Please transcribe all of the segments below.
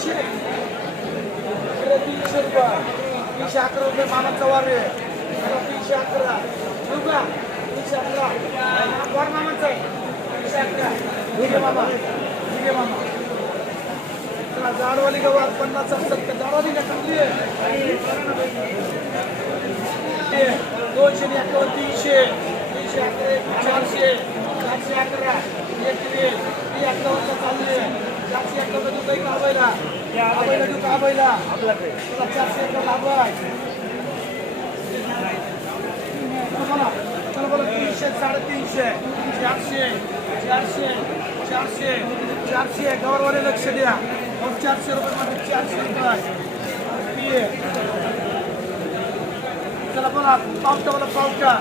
तीनशे. इकडे तीनशे रुपये. तीनशे अकरा रुपये मामाचा वार आहे तीनशे अकरा. रुपया. तीनशे अकरा. वार मामाचं आहे? तीनशे अकरा. ठीक आहे मामा. ठीक आहे मामा. चला जाडवाली गवार पन्नास सत्तर. जाडवाली का चांगली आहे? दोनशे अकरा तीनशे. तीनशे अकरा चारशे. चारशे अकरा. एकवीस. ती अकरा अकरावरला चालली आहे. चारशे अकरा तू काही काबायला काबायला तू काबायला तुला चारशे अकरा लाभाय बोला चला बोला तीनशे साडेतीनशे चारशे चारशे चारशे चारशे गवरवाले लक्ष द्या मग चारशे रुपये मध्ये चारशे रुपये ये. चला बोला पावटा बोला पावटा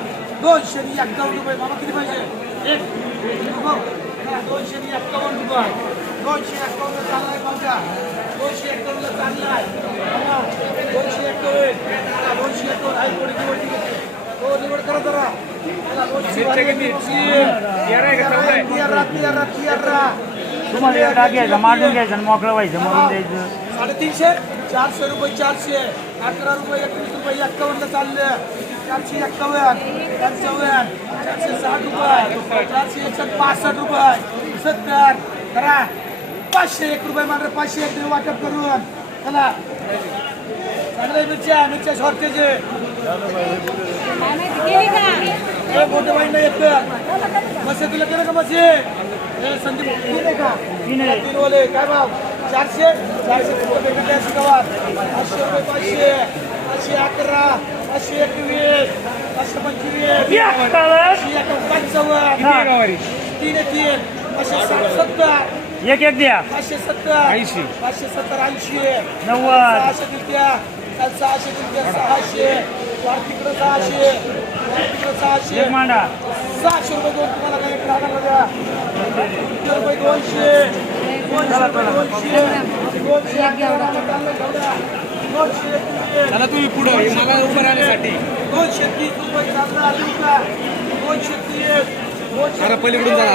दोनशे आणि एक्कावन्न रुपये मामा किती पाहिजे एक हो. हा, दोनशे आणि एक्कावन्न रुपये दोनशे एक्कावन्न चाललाय पावटा दोनशे एक्कावन्न चाललाय. दोनशे एक्कावन्न हा, दोनशे एक्कावन्न आई कोणी निवड निवड हो निवड करा जरा. तुम्हाला एकदा घ्यायचं मांडून घ्यायचं मोकळं व्हायचं म्हणून द्यायचं. साडेतीनशे चारशे रुपये चारशे. अकरा रुपये एकवीस रुपये एक्कावन्न चालले. चारशे एक्कावन्न पंचावन्न चारशे साठ रुपये चारशे एकसष्ट पासष्ट रुपये. सत्तर. करा. पाचशे एक रुपये मात्र पाचशे एक वाटप करून. चला. चांगल्या मिरच्या मिरच्या शॉर्टेज आहे मोठे वाईन नाही येत. मसे तुला केलं का मसे हे संदीप तीन आहे का तीन वाले काय भाव? चारशे? चारशे रुपये भेटले असं गावात पाचशे रुपये पाचशे. पाचशे अकरा पाचशे एकवीस पाचशे पंचवीस. पाचशे पंचावन्न. तीन तीन. पाचशे सत्तर. एक एक द्या. पाचशे सत्तर ऐंशी. पाचशे सत्तर ऐंशी. नव्वद. सहाशे दिलत्या काल सहाशे दिलत्या सहाशे. वाढ तिकडं सहाशे. वाढ तिकडं सहाशे. एक मांडा. सहाशे रुपये दोन तुम्हाला काही दोनशे रुपये दोनशे. दोनशे रुपये दोनशे. तुम्ही पुढं मला उभं राहण्यासाठी. दोनशे तीस रुपये आली का? दोनशे तीस. दोनशे जरा पलीकडून जा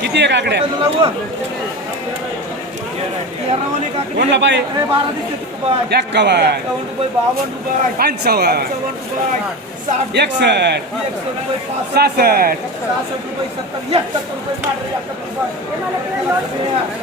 किती आहे काकड्या? कोणला बाई? बारा दिसते एकावन्न रुपये बावन्न रुपये पंचावन्न. रुपये रुपये, एकसष्ट. सहासष्ट. सहासष्ट रुपये सत्तर एकाहत्तर रुपये एकाहत्तर रुपये.